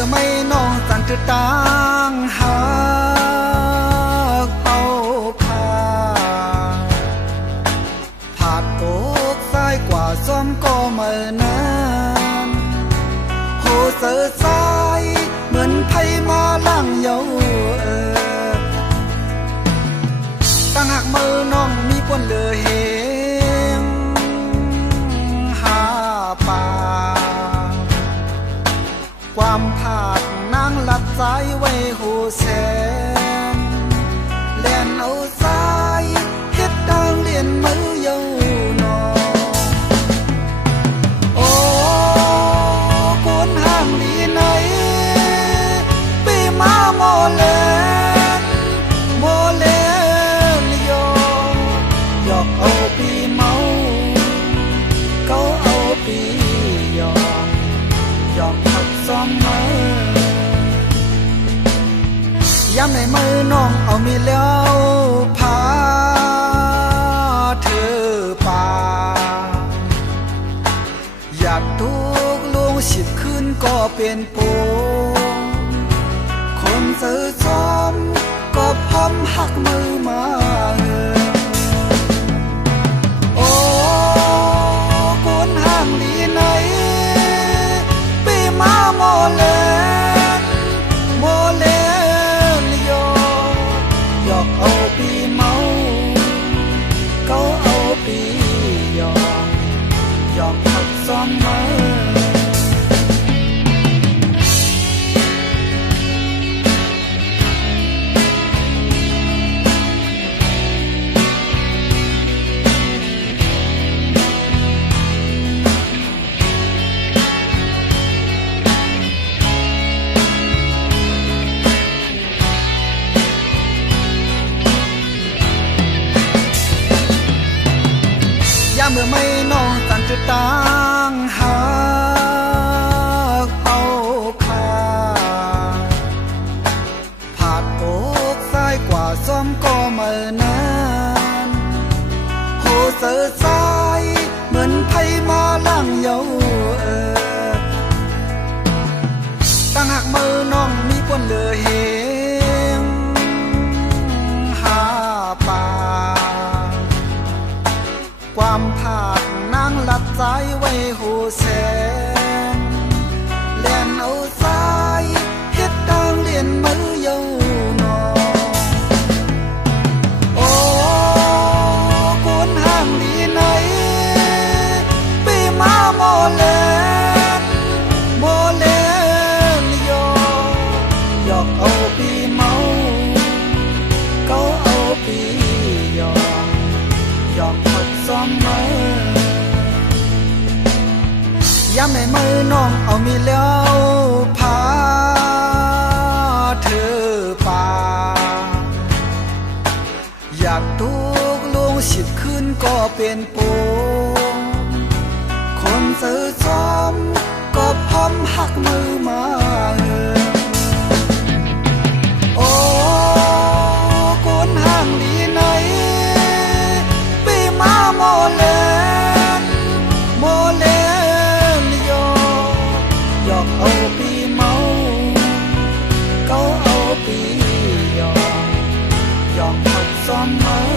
มื่อไม่น้องสั่นจะต่างหากเอาพาผาดโอกซ้ายกว่าซ้อมก็เมื่อนานโหเสือซ้ายเหมือนไผมาล่างเยาตั้งหากมือน้องมีปนเหลือเหงหาป่าความผาดนางหลับสายไว้หูแสนแล่นเอาสายเฮ็ดทางเลียนมือเยาวนอโอ้โกนห้างลีไหนปีมาโมเลนโมเลนยอยอกเอาปีเมาเขาเอาปียอกพักซ้อมมือยามในมือน้องเอามีแล้วพาเธอป่าอยากทุกลวง10 คืนก็เป็นปูคนซื้อซ้อมก็พร้อมหักมือมาโอ้โกนห้างลีไหนปีมาโมเลนโมเลนยอกเอาปีเมาเขาเอาปียอกพักซ้อมมือยามเมื่อไม่น้องสั่นจะต่างหากเอาคาผาดอกซ้ายกว่าซ้อมก็เมื่อนานโหเสือซ้ายเหมือนไผมาล่างเยาตั้งหากมือน้องมีปนเหลือเหงหาป่าความผาดนางหลับสายไว้หูแสนแล่นเอาสายเฮ็ดทางเลียนมือเยาวนอโอ้โกนห้างลีไหนปีมาโมเลนโมเลนยอกเอาปีเมาเขาเอาปียอกพักซ้อมมือยามในมือน้องเอามีแล้วพาเธอป่าอยากทุกลวง10 คืนก็เป็นปูคนซื้อซ้อมก็พร้อมหักมือมาโอ้โกนห้างลีไหนปีมาโมเลนโมเลนยอกเอาปีเมาเขาเอาปียอกพักซ้อมมือ